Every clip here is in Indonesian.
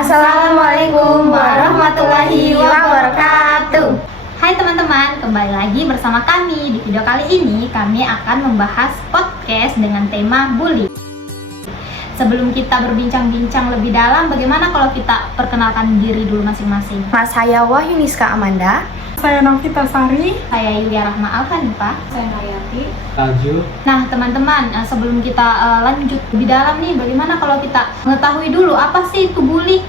Assalamualaikum warahmatullahi wabarakatuh. Hai teman-teman, kembali lagi bersama kami. Di video kali ini kami akan membahas podcast dengan tema bully. Sebelum kita berbincang-bincang lebih dalam, bagaimana kalau kita perkenalkan diri dulu masing-masing? Saya Wahyuniska Amanda. Saya Novita Sari. Saya Yulia Rahma Alhanifah. Saya Nayati. Taju. Nah teman-teman, sebelum kita lanjut lebih dalam nih, bagaimana kalau kita mengetahui dulu apa sih itu bully?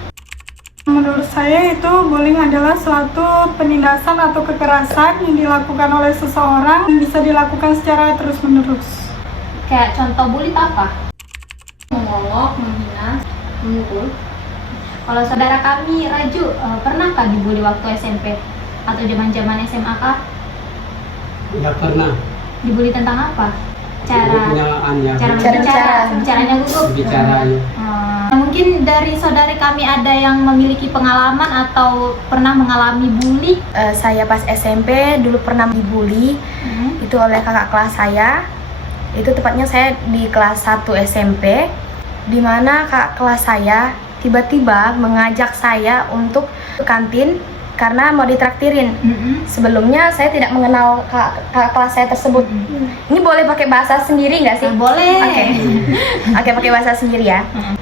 Menurut saya itu bullying adalah suatu penindasan atau kekerasan yang dilakukan oleh seseorang yang bisa dilakukan secara terus-menerus. Kayak contoh bully itu apa? Mengolok, menghina, memukul. Kalau saudara kami Raju, pernahkah dibully waktu SMP atau zaman-zaman SMA kah? Nggak pernah. Dibully tentang apa? Cara Cara bicaranya gugup. Bicaranya. Mungkin dari saudari kami ada yang memiliki pengalaman atau pernah mengalami bully? Saya pas SMP dulu pernah dibully itu oleh kakak kelas saya. Itu tepatnya saya di kelas 1 SMP, di mana kakak kelas saya tiba-tiba mengajak saya untuk ke kantin karena mau ditraktirin. Sebelumnya saya tidak mengenal kakak kelas saya tersebut. Ini boleh pakai bahasa sendiri nggak sih? Boleh. Oke, pakai bahasa sendiri ya.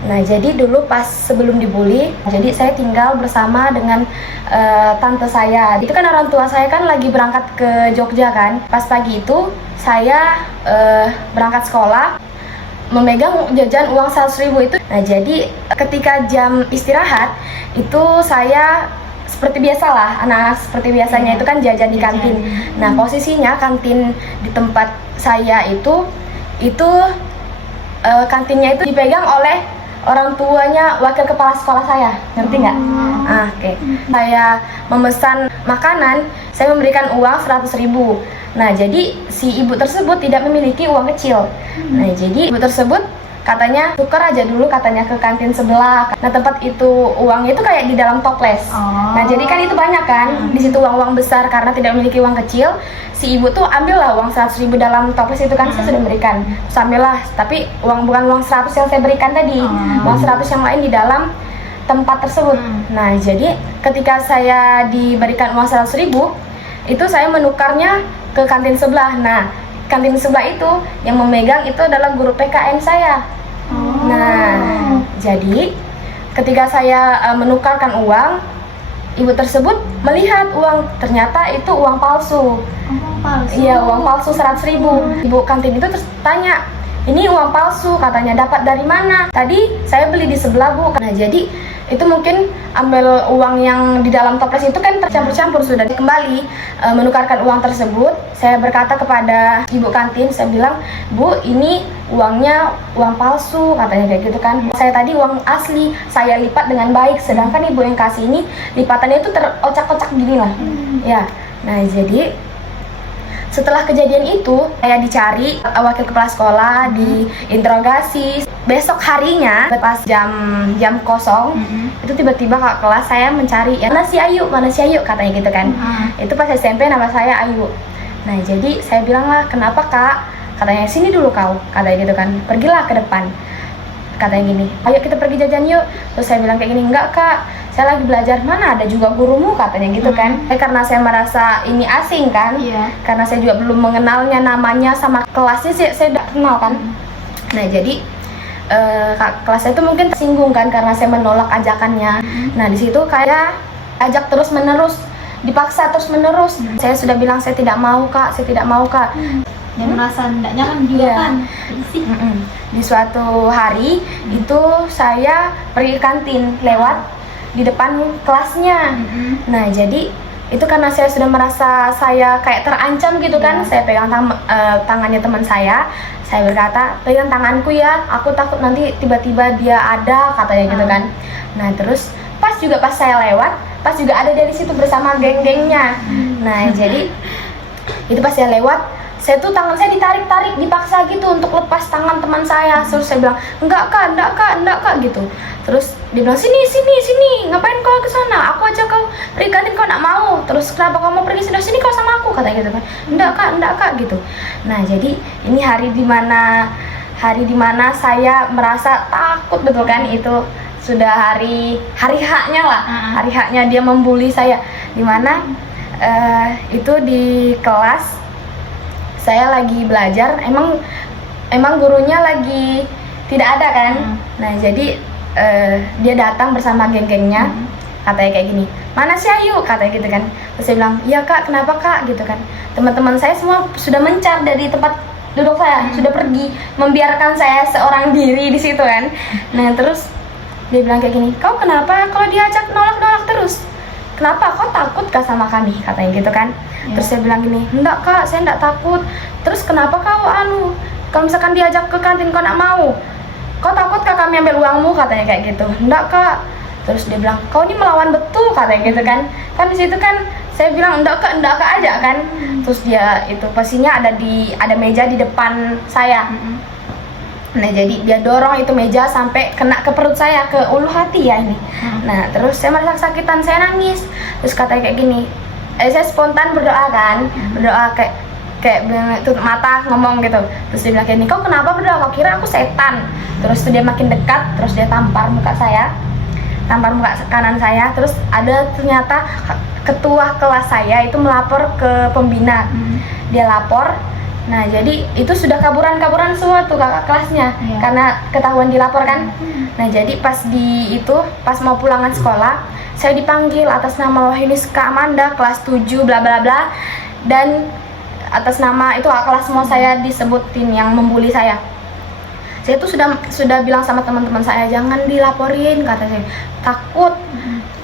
Nah, jadi dulu pas sebelum dibully, jadi saya tinggal bersama dengan tante saya. Itu kan orang tua saya kan lagi berangkat ke Jogja kan. Pas pagi itu saya berangkat sekolah, memegang jajan uang 100.000 itu. Nah, jadi ketika jam istirahat itu saya seperti biasalah, anak seperti biasanya itu kan jajan di kantin. Nah, posisinya kantin di tempat saya itu kantinnya itu dipegang oleh orang tuanya wakil kepala sekolah saya, ngerti nggak? Oke. Saya memesan makanan, saya memberikan uang 100.000. Nah, jadi si ibu tersebut tidak memiliki uang kecil. Nah, jadi ibu tersebut katanya tukar aja dulu katanya ke kantin sebelah. Nah, tempat itu uangnya itu kayak di dalam toples. Nah, jadi kan itu banyak kan di situ uang-uang besar, karena tidak memiliki uang kecil. Si ibu tuh ambillah uang 100.000 dalam toples itu kan, saya sudah berikan. Terus ambillah, tapi bukan uang 100 yang saya berikan tadi, uang 100 yang lain di dalam tempat tersebut. Nah, jadi ketika saya diberikan uang 100.000, itu saya menukarnya ke kantin sebelah. Nah, kantin sebelah itu yang memegang itu adalah guru PKN saya. Nah, jadi ketika saya menukarkan uang, ibu tersebut melihat uang, ternyata itu uang palsu. Iya, uang palsu 100.000. Ibu kantin itu terus tanya, ini uang palsu, katanya dapat dari mana? Tadi saya beli di sebelah, Bu. Nah, jadi itu mungkin ambil uang yang di dalam toples itu kan tercampur-campur. Sudah kembali menukarkan uang tersebut, saya berkata kepada ibu kantin, saya bilang, Bu, ini uangnya uang palsu, katanya kayak gitu kan. Saya tadi uang asli, saya lipat dengan baik, sedangkan ibu yang kasih ini lipatannya itu terocak-ocak gini lah. Ya, nah jadi setelah kejadian itu, saya dicari wakil kepala sekolah, diinterogasi. Besok harinya, pas jam kosong, itu tiba-tiba kakak kelas saya mencari, mana si Ayu, katanya gitu kan. Itu pas SMP nama saya Ayu. Nah, jadi saya bilang lah, kenapa kak? Katanya, sini dulu kau, katanya gitu kan. Pergilah ke depan. Katanya gini, ayo kita pergi jajan yuk. Terus saya bilang kayak gini, enggak kak, saya lagi belajar. Mana ada juga gurumu, katanya gitu kan. Karena saya merasa ini asing kan, karena saya juga belum mengenalnya namanya sama kelasnya, saya tidak kenal kan. Nah, jadi kelas saya itu mungkin tersinggung kan karena saya menolak ajakannya. Nah, di situ kayak ajak terus menerus, dipaksa terus menerus. Saya sudah bilang saya tidak mau kak. Dan merasa tidak nyaman juga kan. Di suatu hari itu saya pergi ke kantin lewat di depan kelasnya. Nah, jadi itu karena saya sudah merasa saya kayak terancam gitu kan. Saya pegang tangannya teman saya berkata, pegang tanganku ya, aku takut nanti tiba-tiba dia ada, katanya gitu kan. Nah, terus pas saya lewat, pas juga ada dari situ bersama geng-gengnya. Nah, jadi itu pas saya lewat, saya tuh tangan saya ditarik-tarik, dipaksa gitu untuk lepas tangan teman saya. Terus saya bilang, enggak kak gitu. Terus dia bilang, sini, ngapain kau ke sana? Aku aja kau pergi kantin, kau nak mau. Terus kenapa kau mau pergi? Sini kau sama aku, katanya gitu kan. Enggak kak gitu. Nah, jadi ini hari dimana saya merasa takut betul kan. Itu sudah hari H-nya lah, Ah. hari H-nya dia membuli saya, dimana itu di kelas saya lagi belajar, emang gurunya lagi tidak ada kan. Nah jadi dia datang bersama geng-gengnya, katanya kayak gini, mana si Ayu, katanya gitu kan. Terus saya bilang, iya kak, kenapa kak, gitu kan. Teman-teman saya semua sudah mencar dari tempat duduk saya, sudah pergi, membiarkan saya seorang diri di situ kan. Nah terus dia bilang kayak gini, kau kenapa kalau diajak nolak-nolak terus? Kenapa, kau takut kah sama kami, katanya gitu kan. Terus saya bilang gini, enggak kak, saya enggak takut. Terus kenapa kau kalau misalkan diajak ke kantin kau enggak mau? Kau takut kah kami ambil uangmu, katanya kayak gitu. Enggak kak. Terus dia bilang, kau ini melawan betul, katanya gitu kan. Kan di situ kan saya bilang enggak kak aja kan. Terus dia itu pastinya ada meja di depan saya. Nah jadi dia dorong itu meja sampai kena ke perut saya, ke ulu hati ya ini. Nah terus saya merasa kesakitan, saya nangis. Terus katanya kayak gini, saya spontan berdoa kan, berdoa kayak tutup mata ngomong gitu. Terus dia bilang kayak gini, kau kenapa berdoa, kau kira aku setan? Terus dia makin dekat, terus dia tampar muka kanan saya. Terus ada ternyata ketua kelas saya itu melapor ke pembina. Dia lapor. Nah jadi itu sudah kaburan semua tuh kakak kelasnya, karena ketahuan dilapor kan. Nah jadi pas mau pulangan sekolah, saya dipanggil atas nama Wahiniska Amanda kelas 7 bla bla bla, dan atas nama itu kakak kelas semua saya disebutin yang membuli saya. Saya tuh sudah bilang sama teman-teman saya, jangan dilaporin, kata saya, takut.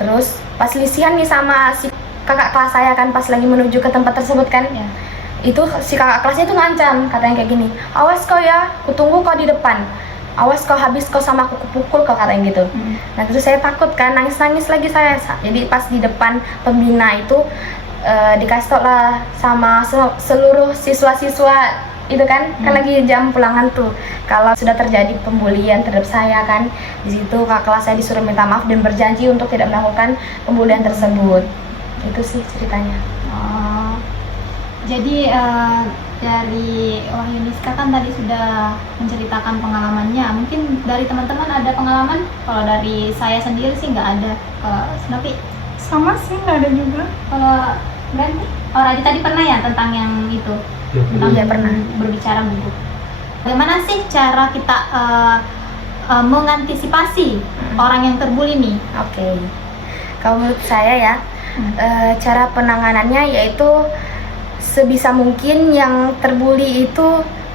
Terus pas lisihan nih sama si kakak kelas saya kan, pas lagi menuju ke tempat tersebut kan, itu si kakak kelasnya itu ngancam, katanya kayak gini, awas kau ya, kutunggu kau di depan, awas kau habis kau sama aku kupukul kau, katanya gitu. Nah terus saya takut kan, nangis lagi saya. Jadi pas di depan pembina itu dikasih tau lah sama seluruh siswa-siswa itu kan, kan lagi jam pulangan tuh, kalau sudah terjadi pembulian terhadap saya kan. Di situ kakak kelas saya disuruh minta maaf dan berjanji untuk tidak melakukan pembulian tersebut. Itu sih ceritanya. Jadi dari Wahyuniska kan tadi sudah menceritakan pengalamannya. Mungkin dari teman-teman ada pengalaman? Kalau dari saya sendiri sih nggak ada. Kalau Snopi? Sama sih, nggak ada juga. Kalau Ganti? Oh Radit tadi pernah ya tentang yang itu? Tentang Iya, pernah. berbicara guru. Bagaimana sih cara kita mengantisipasi orang yang terbuli nih? Oke. Kalau menurut saya ya, cara penanganannya yaitu sebisa mungkin yang terbuli itu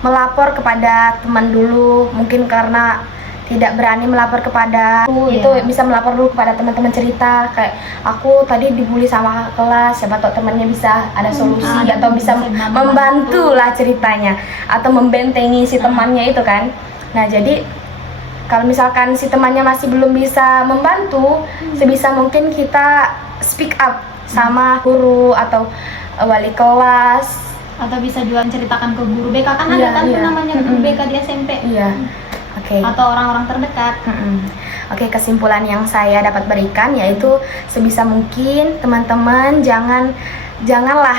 melapor kepada teman dulu. Mungkin karena tidak berani melapor kepada itu bisa melapor dulu kepada teman-teman, cerita kayak aku tadi dibully sama kelas, siapa tahu temannya bisa ada solusi atau bisa membantu lah ceritanya, atau membentengi si temannya itu kan. Nah jadi kalau misalkan si temannya masih belum bisa membantu, sebisa mungkin kita speak up sama guru atau wali kelas, atau bisa juga menceritakan ke guru BK kan, ada kan tuh namanya guru BK di SMP. Iya. Oke. Atau orang-orang terdekat. Oke, kesimpulan yang saya dapat berikan yaitu sebisa mungkin teman-teman janganlah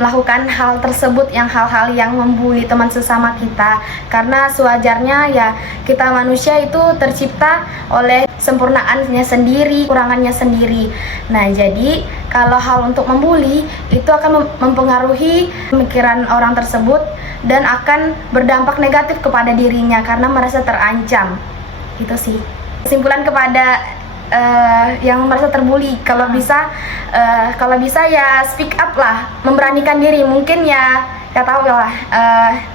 melakukan hal tersebut, hal-hal yang membuli teman sesama kita, karena sewajarnya ya kita manusia itu tercipta oleh sempurnaannya sendiri, kurangannya sendiri. Nah jadi kalau hal untuk membuli itu akan mempengaruhi pemikiran orang tersebut dan akan berdampak negatif kepada dirinya karena merasa terancam. Itu sih kesimpulan kepada yang merasa terbuli. Kalau bisa ya speak up lah, memberanikan diri. Mungkin ya tahu lah,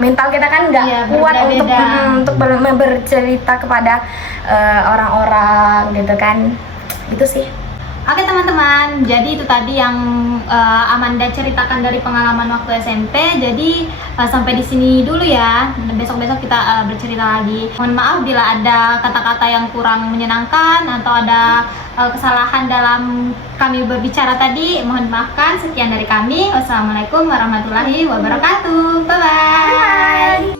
mental kita kan nggak kuat untuk bercerita kepada orang-orang gitu kan. Itu sih. Oke teman-teman, jadi itu tadi yang Amanda ceritakan dari pengalaman waktu SMP. Jadi sampai di sini dulu ya. Besok-besok kita bercerita lagi. Mohon maaf bila ada kata-kata yang kurang menyenangkan atau ada kesalahan dalam kami berbicara tadi. Mohon maafkan. Sekian dari kami. Wassalamualaikum warahmatullahi wabarakatuh. Bye-bye.